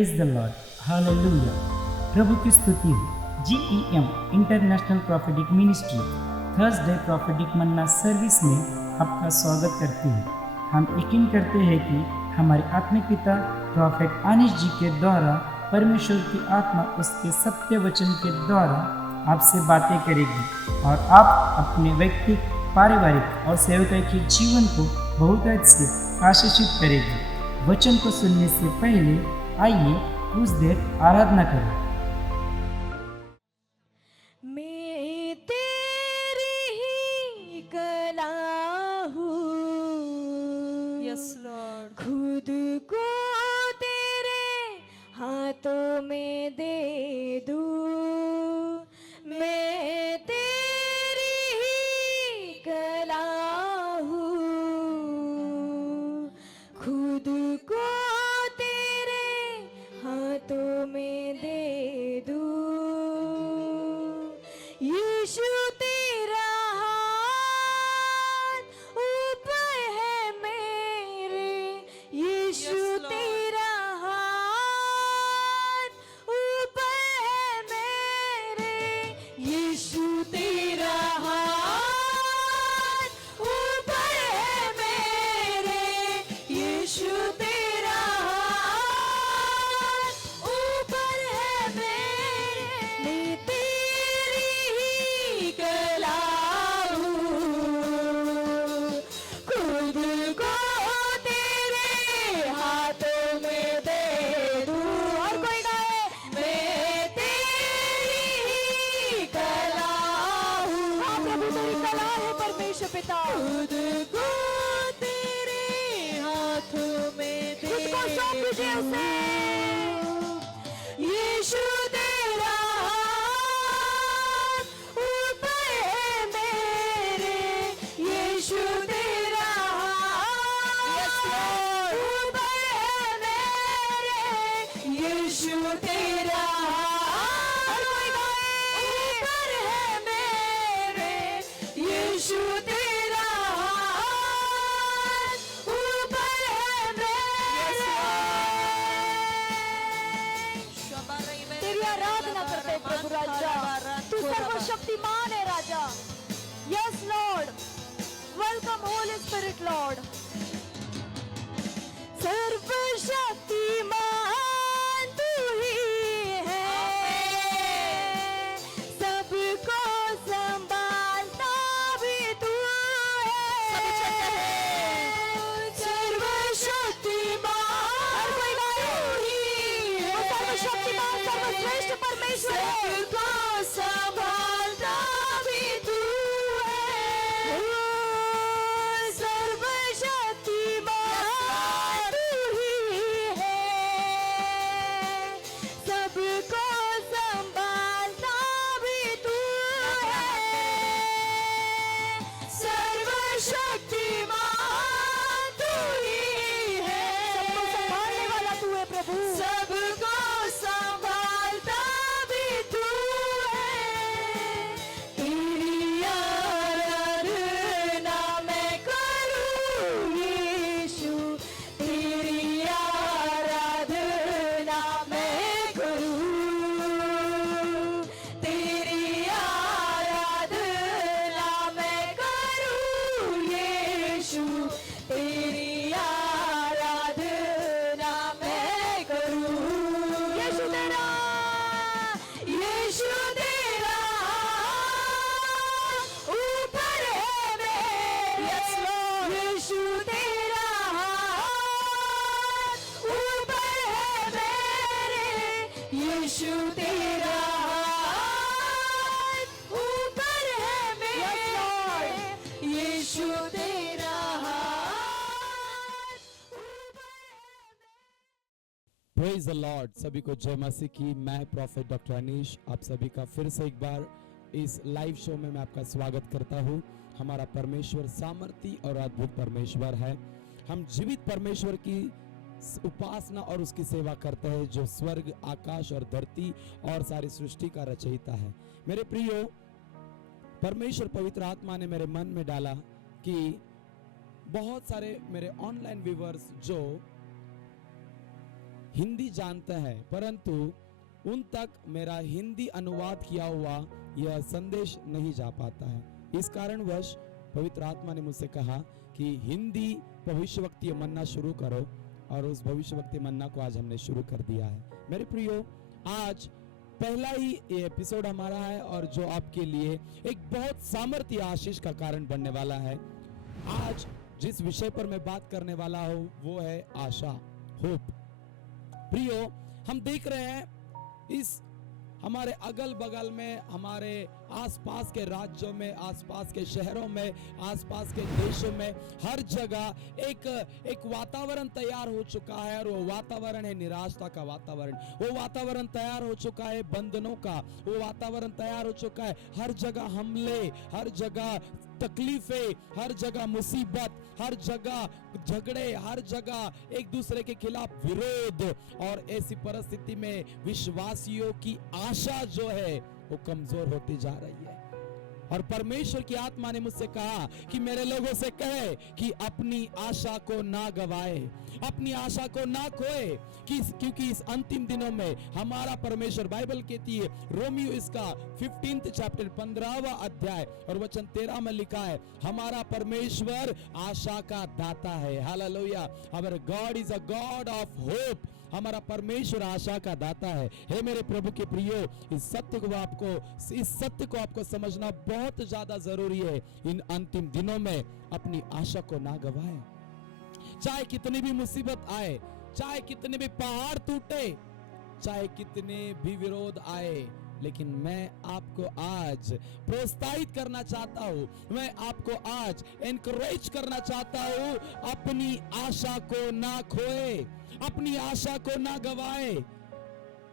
Praise the Lord, hallelujah. प्रभु की स्तुति हो। GEM international prophetic ministry Thursday prophetic manna service में आपका स्वागत करती है। हम यकीन करते हैं कि हमारे आत्मिक पिता प्रॉफिट अनीश जी के द्वारा परमेश्वर की आत्मा उसके सत्य वचन के द्वारा आपसे बातें करेगी और आप अपने व्यक्तिगत, पारिवारिक और सेवकाई के जीवन को बहुत से आशीषित करेगी। वचन को सुनने से पहले आइए कुछ देर आराधना करें। मैं तेरी ही कला हूँ, यस लॉर्ड, खुद को तेरे हाथों में दे दूँ। मैं तेरी ही कला हूँ, खुद को तेरे हाथों में दे दूँ। यीशु तेरा हाथ ऊपर है मेरे, यीशु Yes, Lord. तेरा हाथ ऊपर है मेरे, यीशु तेरा हाथ ऊपर है मेरे, यीशु तेरा हाथ ऊपर है मेरे। मैं तेरी ही कला हूँ, खुद को तेरे हाथों में दे दूँ। और कोई गाए, मैं तेरी ही कला हूँ। हाँ प्रभु, तेरी कला है परमेश्वर पिता। खुद को तेरे हाथों में दे, खुद को सौंप दीजिए उसे। यीशु तेरा हाथ ऊपर है मेरे, यीशु तेरा हाथ ऊपर है मेरे, यीशु तेरा हाथ ऊपर है मेरे, यीशु तेरा हाथ ऊपर है मेरे। तेरी आराधना करते हैं प्रभु राजा, तू सर्वशक्तिमान है राजा। Yes Lord, welcome Holy Spirit Lord. सर्वशक्तिमान तू ही है, सबको संभालता भी तू है। सर्वशक्तिमान तू ही है, सर्वशक्तिमान सर्वश्रेष्ठ परमेश्वर है। सबको संभालता भी तू है। सर्वशक्तिमान तू ही है, सबको संभालता भी तू है। सर्वशक्तिमान तू ही है, सबको संभालने वाला तू है प्रभु। सबको संभालता भी तू है। तेरी आराधना मैं करूँ यीशु, तेरी आराधना मैं करूँ, तेरी आराधना मैं करूँ यीशु, तेरी आराधना मैं करूँ। यीशु तेरा, यीशु तेरा ऊपर है मेरे, यस लॉर्ड, यीशु तेरा ऊपर है मेरे, यीशु तेरा ऊपर है मेरे, यीशु तेरा प्रेज द लॉर्ड। सभी को जय मसीह की। मैं प्रॉफिट डॉक्टर अनीश आप सभी का फिर से एक बार इस लाइव शो में मैं आपका स्वागत करता हूं। हमारा परमेश्वर सामर्थी और अद्भुत परमेश्वर है। हम जीवित परमेश्वर की उपासना और उसकी सेवा करते हैं, जो स्वर्ग, आकाश और धरती और सारी सृष्टि का रचयिता है। मेरे प्रियो, परमेश्वर पवित्र आत्मा ने मेरे मन में डाला कि बहुत सारे मेरे ऑनलाइन व्यूअर्स जो हिंदी जानते हैं, परंतु उन तक मेरा हिंदी अनुवाद किया हुआ यह संदेश नहीं जा पाता है। इस कारणवश पवित्र आत्मा ने मुझसे कहा कि हिंदी भविष्यवक्तीय मन्ना शुरू करो, और उस भविष्यवक्तीय मन्ना को आज हमने शुरू कर दिया है। मेरे प्रियो, आज पहला ही ये एपिसोड हमारा है, और जो आपके लिए एक बहुत सामर्थ्य आशीष का कारण बनने वाला है। आज जिस विषय पर मैं बात करने वाला हूं वो है आशा, होप। प्रियो, हम देख रहे हैं इस हमारे अगल बगल में, हमारे आसपास के राज्यों में, आसपास के शहरों में, आसपास के देशों में, हर जगह एक वातावरण तैयार हो चुका है, और वो वातावरण है निराशा का वातावरण। वो वातावरण तैयार हो चुका है बंधनों का, वो वातावरण तैयार हो चुका है हर जगह हमले, हर जगह तकलीफें, हर जगह मुसीबत, हर जगह झगड़े, हर जगह एक दूसरे के खिलाफ विरोध। और ऐसी परिस्थिति में विश्वासियों की आशा जो है वो कमजोर होती जा रही है। और परमेश्वर की आत्मा ने मुझसे कहा कि मेरे लोगों से कहे कि अपनी आशा को ना गवाए, अपनी आशा को ना खोए, क्योंकि इस अंतिम दिनों में हमारा परमेश्वर, बाइबल कहती है, रोमियो इसका 15th चैप्टर 15वां अध्याय और वचन 13 में लिखा है, हमारा परमेश्वर आशा का दाता है। Hallelujah. Our God is a God of hope. हमारा परमेश्वर आशा का दाता है। हे मेरे प्रभु के प्रियो, इस सत्य को आपको समझना बहुत ज्यादा जरूरी है। इन अंतिम दिनों में अपनी आशा को ना गवाएं। चाहे कितनी भी मुसीबत आए, चाहे कितने भी पहाड़ टूटे, चाहे कितने भी विरोध आए, लेकिन मैं आपको आज प्रोत्साहित करना चाहता हूं, मैं आपको आज एनकरेज करना चाहता हूं, अपनी आशा को ना खोए, अपनी आशा को ना गवाए,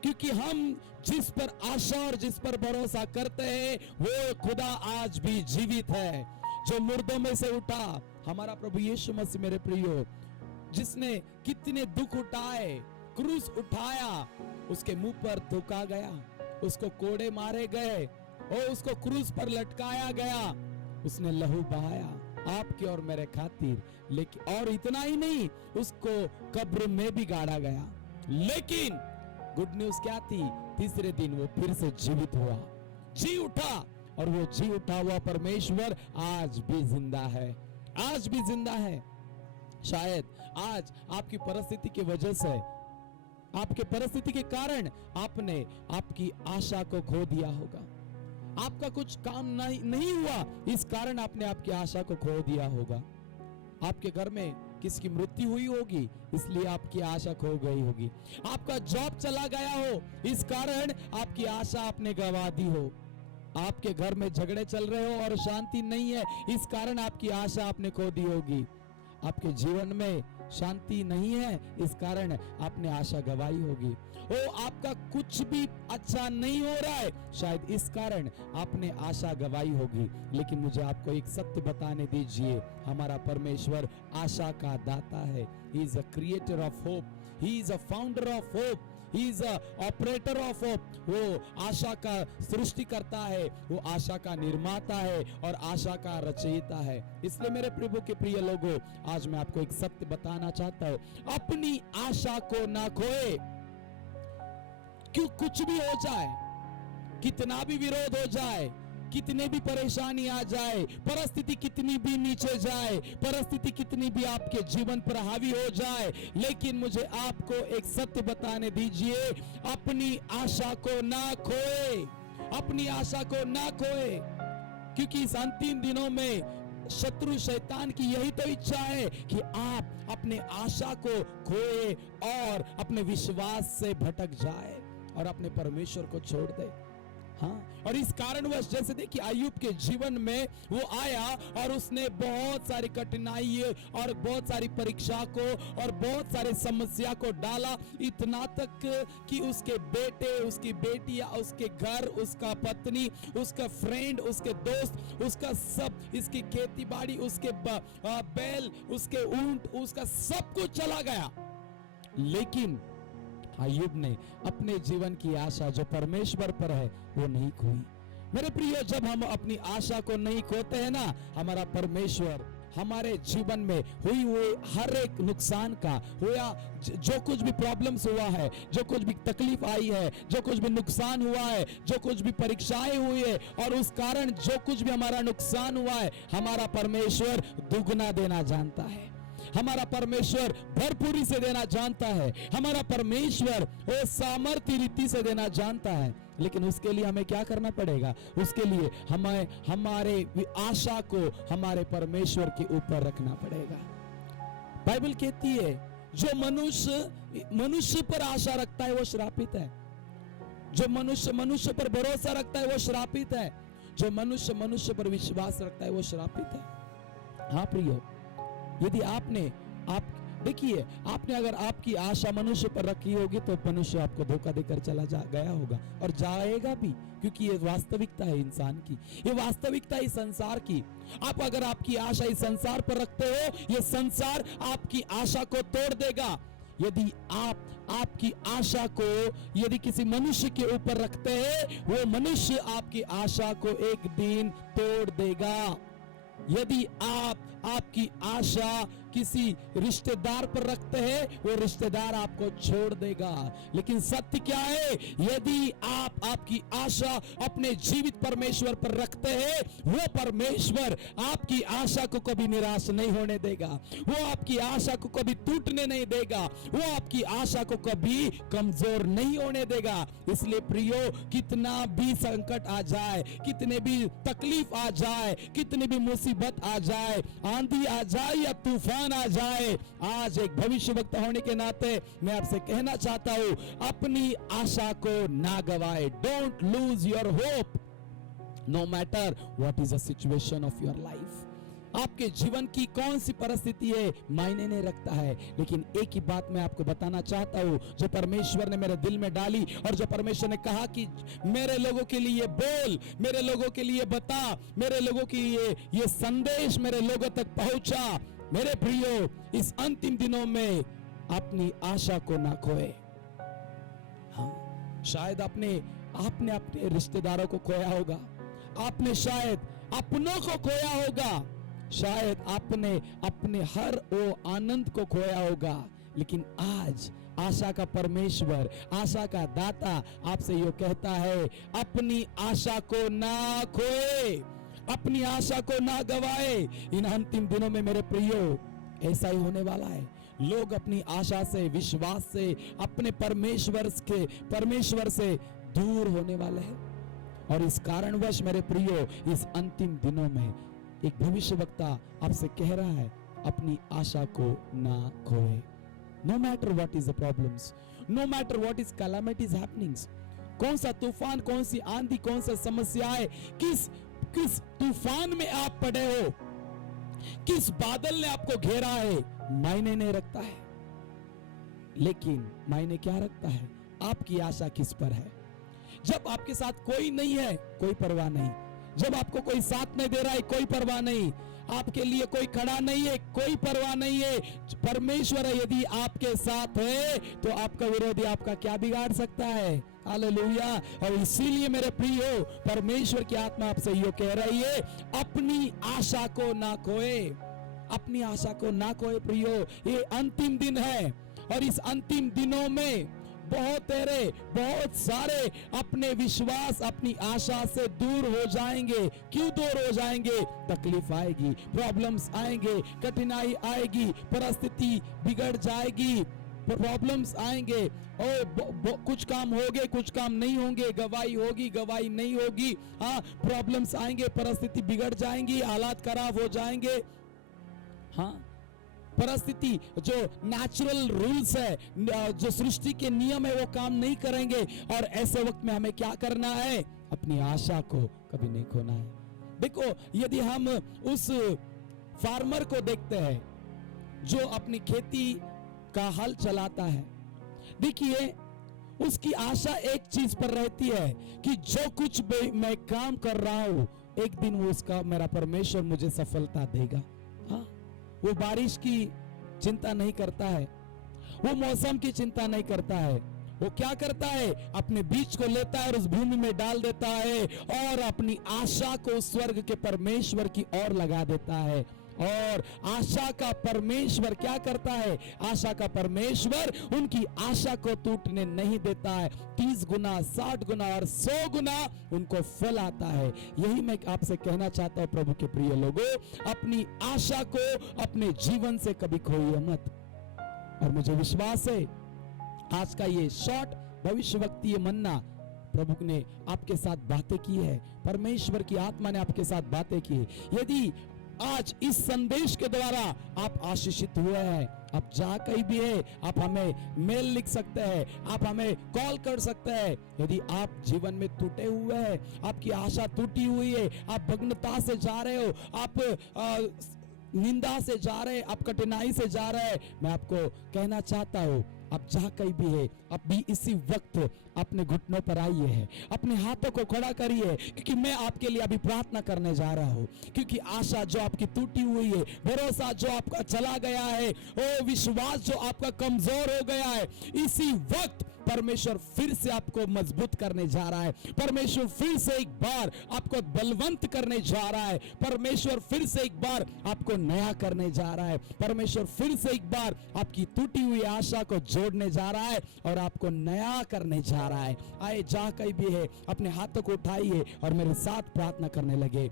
क्योंकि हम जिस पर आशा और जिस पर भरोसा करते हैं वो खुदा आज भी जीवित है, जो मुर्दों में से उठा। हमारा प्रभु यीशु मसीह, मेरे प्रियो, जिसने कितने दुख उठाए, क्रूस उठाया, उसके मुंह पर थूका गया, उसको कोड़े मारे गए और उसको क्रूस पर लटकाया गया, उसने लहू बहाया आपके और मेरे खातिर। लेकिन और इतना ही नहीं, उसको कब्र में भी गाड़ा गया। लेकिन गुड न्यूज क्या थी? तीसरे दिन वो फिर से जीवित हुआ, जी उठा, और वो जी उठा हुआ परमेश्वर आज भी जिंदा है, आज भी जिंदा है। शायद आज आपकी परिस्थिति की वजह से, आपके परिस्थिति के कारण आपने आपकी आशा को खो दिया होगा, आपका कुछ काम नहीं हुआ, इस कारण आपने आपकी आशा को खो दिया होगा। आपके घर में किसकी मृत्यु हुई होगी, इसलिए आपकी आशा खो गई होगी। आपका जॉब चला गया हो, इस कारण आपकी आशा आपने गंवा दी हो। आपके घर में झगड़े चल रहे हो और शांति नहीं है, इस कारण आपकी आशा आपने खो दी होगी। आपके जीवन में शांति नहीं है, इस कारण आपने आशा गवाई होगी। ओ, आपका कुछ भी अच्छा नहीं हो रहा है, शायद इस कारण आपने आशा गवाई होगी। लेकिन मुझे आपको एक सत्य बताने दीजिए, हमारा परमेश्वर आशा का दाता है। He is a creator of hope, he is a founder of hope, he is a operator of hope. वो आशा का सृष्टि करता है, वो आशा का निर्माता है और आशा का रचयिता है। इसलिए मेरे प्रभु के प्रिय लोगों, आज मैं आपको एक सत्य बताना चाहता हूं, अपनी आशा को ना खोए। क्यों कुछ भी हो जाए, कितना भी विरोध हो जाए, कितने भी परेशानी आ जाए, परिस्थिति कितनी भी नीचे जाए, परिस्थिति कितनी भी आपके जीवन पर हावी हो जाए, लेकिन मुझे आपको एक सत्य बताने दीजिए, अपनी आशा को ना खोए, अपनी आशा को ना खोए। क्योंकि इस अंतिम दिनों में शत्रु शैतान की यही तो इच्छा है कि आप अपने आशा को खोए और अपने विश्वास से भटक जाए और अपने परमेश्वर को छोड़ दे। हाँ, और इस कारणवश जैसे देखिए अय्यूब के जीवन में वो आया और उसने बहुत सारी कठिनाई और बहुत सारी परीक्षा को और बहुत सारे समस्या को डाला, इतना तक कि उसके बेटे, उसकी बेटियां, उसके घर, उसका पत्नी, उसका फ्रेंड, उसके दोस्त, उसका सब, इसकी खेती बाड़ी, उसके बैल, उसके ऊंट, उसका सब कुछ चला गया। लेकिन अय्यूब ने अपने जीवन की आशा जो परमेश्वर पर है वो नहीं खोई। मेरे प्रिय, जब हम अपनी आशा को नहीं खोते हैं ना, हमारा परमेश्वर हमारे जीवन में हुई हुई हर एक नुकसान का, हुआ जो कुछ भी प्रॉब्लम्स हुआ है, जो कुछ भी तकलीफ आई है, जो कुछ भी नुकसान हुआ है, जो कुछ भी परीक्षाएं हुई है, और उस कारण जो कुछ भी हमारा नुकसान हुआ है, हमारा परमेश्वर दुगना देना जानता है। हमारा परमेश्वर भरपूरी से देना जानता है। हमारा परमेश्वर वो सामर्थ्य रीति से देना जानता है। लेकिन उसके लिए हमें क्या करना पड़ेगा? उसके लिए हमें हमारे आशा को हमारे परमेश्वर के ऊपर रखना पड़ेगा। बाइबल कहती है जो मनुष्य पर आशा रखता है वो श्रापित है। जो मनुष्य पर भरोसा रखता है वो श्रापित है। जो मनुष्य पर विश्वास रखता है वो श्रापित है। हाँ प्रियो, यदि आपने अगर आपकी आशा मनुष्य पर रखी होगी तो मनुष्य आपको धोखा देकर चला गया होगा और जाएगा भी, क्योंकि ये वास्तविकता है इंसान की, ये वास्तविकता है इस संसार की। आप अगर आपकी आशा इस संसार पर रखते हो, ये संसार आपकी आशा को तोड़ देगा। यदि आप आपकी आशा को यदि किसी मनुष्य के ऊपर रखते हैं, वो मनुष्य आपकी आशा को एक दिन तोड़ देगा। यदि आपकी आशा किसी रिश्तेदार पर रखते हैं, वो रिश्तेदार आपको छोड़ देगा। लेकिन सत्य क्या है? यदि आपकी आशा अपने जीवित परमेश्वर पर रखते हैं, वो परमेश्वर आपकी आशा को कभी निराश नहीं होने देगा। वो आपकी आशा को कभी टूटने नहीं देगा। वो आपकी आशा को कभी कमजोर नहीं होने देगा। इसलिए प्रियो, कितना भी संकट आ जाए, कितने भी तकलीफ आ जाए, कितनी भी मुसीबत आ जाए, आंधी आ जाए या तूफान आ जाए, आज एक भविष्यवक्ता होने के नाते मैं आपसे कहना चाहता हूं, अपनी आशा को ना गवाए। Don't lose your hope no matter what is the situation of your life. आपके जीवन की कौन सी परिस्थिति है मायने नहीं रखता है। लेकिन एक ही बात मैं आपको बताना चाहता हूं, जो परमेश्वर ने मेरे दिल में डाली, और जो परमेश्वर ने कहा कि मेरे लोगों के लिए बोल, मेरे लोगों के लिए बता, मेरे लोगों के लिए ये संदेश मेरे लोगों तक पहुंचा। मेरे प्रियो, इस अंतिम दिनों में अपनी आशा को ना खोए। हाँ, शायद आपने अपने रिश्तेदारों को खोया होगा, आपने शायद अपनों को खोया होगा, शायद आपने अपने हर वो आनंद को खोया होगा। लेकिन आज आशा का परमेश्वर, आशा का दाता आपसे यो कहता है, अपनी आशा को ना खोए, अपनी आशा को ना गवाए। इन अंतिम दिनों में मेरे प्रियो ऐसा ही होने वाला है। लोग अपनी आशा से, विश्वास से, अपने परमेश्वर से दूर होने वाले हैं। और इस कारणवश मेरे प्रियो, इस अंतिम दिनों में एक भविष्यवक्ता आपसे कह रहा है, अपनी आशा को ना खोए। No matter what is the problems, no matter what is calamities happenings, कौन सा तूफान, कौन सी आंधी, कौन सा समस्याएं, किस तूफान में आप पड़े हो, किस बादल ने आपको घेरा है, मायने नहीं रखता है। लेकिन मायने क्या रखता है? आपकी आशा किस पर है। जब आपके साथ कोई नहीं है, कोई परवाह नहीं। जब आपको कोई साथ नहीं दे रहा है, कोई परवाह नहीं। आपके लिए कोई खड़ा नहीं है, कोई परवाह नहीं है। परमेश्वर यदि आपके साथ है तो आपका विरोधी आपका क्या बिगाड़ सकता है? हालेलुया। और इसीलिए मेरे प्रियो, परमेश्वर की आत्मा आपसे यो कह रही है, अपनी आशा को ना खोए, अपनी आशा को ना खोए प्रियो। ये अंतिम दिन है और इस अंतिम दिनों में बहुत सारे अपने विश्वास, अपनी आशा से दूर हो जाएंगे। क्यों दूर हो जाएंगे? तकलीफ आएगी, प्रॉब्लम्स आएंगे, कठिनाई आएगी, परिस्थिति बिगड़ जाएगी, प्रॉब्लम्स आएंगे, और कुछ काम होंगे, कुछ काम नहीं होंगे, गवाही होगी, गवाही नहीं होगी। हाँ, प्रॉब्लम्स आएंगे, परिस्थिति बिगड़ जाएंगी, हालात खराब हो जाएंगे। हाँ, परिस्थिति, जो नेचुरल रूल्स है, जो सृष्टि के नियम है, वो काम नहीं करेंगे। और ऐसे वक्त में हमें क्या करना है? अपनी आशा को कभी नहीं खोना है। देखो, यदि हम उस फार्मर को देखते हैं जो अपनी खेती का हल चलाता है, देखिए उसकी आशा एक चीज पर रहती है कि जो कुछ मैं काम कर रहा हूं, एक दिन वो उसका, मेरा परमेश्वर मुझे सफलता देगा। हाँ, वो बारिश की चिंता नहीं करता है, वो मौसम की चिंता नहीं करता है। वो क्या करता है? अपने बीज को लेता है और उस भूमि में डाल देता है और अपनी आशा को स्वर्ग के परमेश्वर की ओर लगा देता है। और आशा का परमेश्वर क्या करता है? आशा का परमेश्वर उनकी आशा को टूटने नहीं देता है। 30 गुना, 60 गुना और 100 गुना उनको फल आता है। यही मैं आपसे कहना चाहता हूं प्रभु के प्रिय लोगों, अपनी आशा को अपने जीवन से कभी खोइए मत। और मुझे विश्वास है आज का ये शॉर्ट भविष्यवक्तीय मन्ना प्रभु ने आपके साथ बातें की है, परमेश्वर की आत्मा ने आपके साथ बातें की। यदि आज इस संदेश के द्वारा आप आशीषित हुए हैं, आप जहां कहीं भी है आप हमें मेल लिख सकते हैं, आप हमें कॉल कर सकते हैं। यदि आप जीवन में टूटे हुए हैं, आपकी आशा टूटी हुई है, आप भग्नता से जा रहे हो, आप निंदा से जा रहे हैं, आप कठिनाई से जा रहे हैं, मैं आपको कहना चाहता हूं आप जहां कहीं भी है, अब भी इसी वक्त अपने घुटनों पर आइए है, अपने हाथों को खड़ा करिए, क्योंकि मैं आपके लिए अभी प्रार्थना करने जा रहा हूं। क्योंकि आशा जो आपकी टूटी हुई है, भरोसा जो आपका चला गया है, ओ विश्वास जो आपका कमजोर हो गया है, इसी वक्त परमेश्वर फिर से आपको मजबूत करने जा रहा है। परमेश्वर फिर से एक बार आपको बलवंत करने जा रहा है। परमेश्वर फिर से एक बार आपको नया करने जा रहा है। परमेश्वर फिर से एक बार आपकी टूटी हुई आशा को जोड़ने जा रहा है और आपको नया करने जा रहा है। आए जहां कहीं भी है अपने हाथों को उठाइए और मेरे साथ प्रार्थना करने लगे।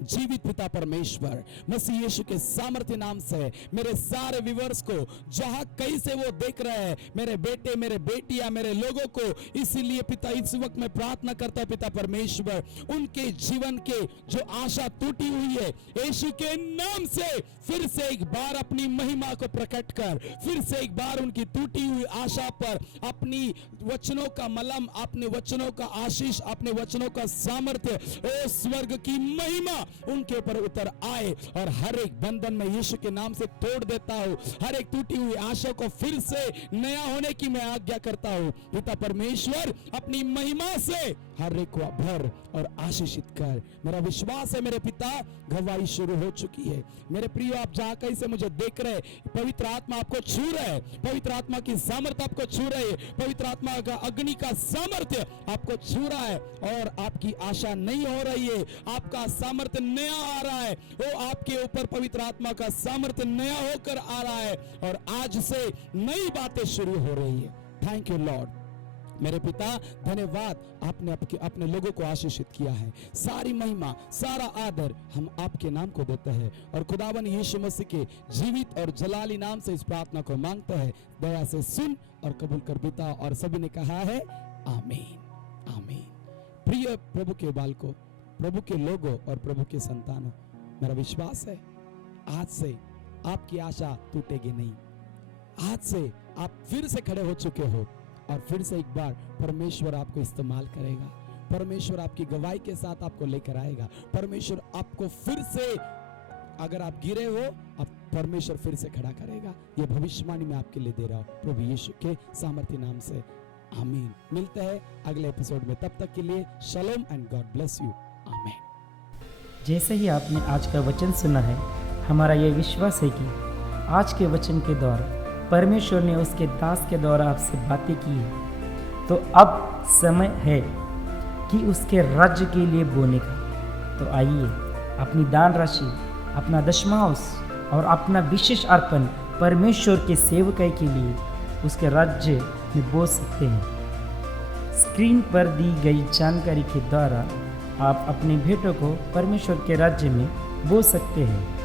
जीवित पिता परमेश्वर, मसीह यीशु के सामर्थ्य नाम से मेरे सारे व्यूअर्स को जहां कहीं से वो देख रहे हैं, मेरे बेटे, मेरे बेटियां, मेरे लोगों को, इसीलिए पिता इस वक्त मैं प्रार्थना करता हूं पिता परमेश्वर, उनके जीवन के जो आशा टूटी हुई है, यीशु के नाम से फिर से एक बार अपनी महिमा को प्रकट कर, फिर से एक बार उनकी टूटी हुई आशा पर अपनी वचनों का मलम, अपने वचनों का आशीष, अपने वचनों का सामर्थ्य, ओ स्वर्ग की महिमा उनके ऊपर उतर आए। और हर एक बंधन में यीशु के नाम से तोड़ देता हूं। हर एक टूटी हुई आशा को फिर से नया होने की मैं आज्ञा करता हूं। पिता परमेश्वर अपनी महिमा से हर एक को भर और आशीषित कर। मेरा विश्वास है मेरे पिता गवाही शुरू हो चुकी है। मेरे प्रिय, आप जहां कहीं से मुझे देख रहे, पवित्र आत्मा आपको छू रहे है, पवित्र आत्मा की सामर्थ्य आपको छू रही है, पवित्र आत्मा का अग्नि का सामर्थ्य आपको छू रहा है और आपकी आशा नहीं हो रही है, आपका सामर्थ्य नया आ रहा है, वो आपके ऊपर पवित्र आत्मा का सामर्थ्य नया होकर आ रहा है और आज से नई बातें शुरू हो रही है। Thank you Lord. मेरे पिता धन्यवाद, आपने अपने लोगों को आशीषित किया है। सारी महिमा, सारा आदर हम आपके नाम को देते हैं और खुदावन यीशु मसीह के जीवित और जलाली नाम से इस प्रार्थना को मांगते हैं। दया से सुन और कबूल कर पिता। और सभी ने कहा है आमीन आमीन। प्रिय प्रभु के बालकों, प्रभु के लोगों और प्रभु के संतानों, मेरा विश्वास है आज से आपकी आशा टूटेगी नहीं। आज से आप फिर से खड़े हो चुके हो और फिर से एक बार परमेश्वर आपको इस्तेमाल करेगा। परमेश्वर आपकी गवाही के साथ आपको लेकर आएगा। परमेश्वर आपको फिर से, अगर आप गिरे हो, आप परमेश्वर फिर से खड़ा करेगा। ये भविष्यवाणी मैं आपके लिए दे रहा हूं प्रभु यीशु के सामर्थ्य नाम से। आमीन। मिलते हैं अगले एपिसोड में, तब तक के लिए शलोम एंड गॉड ब्लेस यू। आमीन। जैसे ही आपने आज का वचन सुना है, हमारा यह विश्वास है कि आज के वचन के द्वारा परमेश्वर ने उसके दास के द्वारा आपसे बातें की है। तो अब समय है कि उसके राज्य के लिए बोने का। तो आइए अपनी दान राशि, अपना दशमांश और अपना विशेष अर्पण परमेश्वर के सेवकाई के लिए उसके राज्य में बो सकते हैं। स्क्रीन पर दी गई जानकारी के द्वारा आप अपने भेंटों को परमेश्वर के राज्य में बो सकते हैं।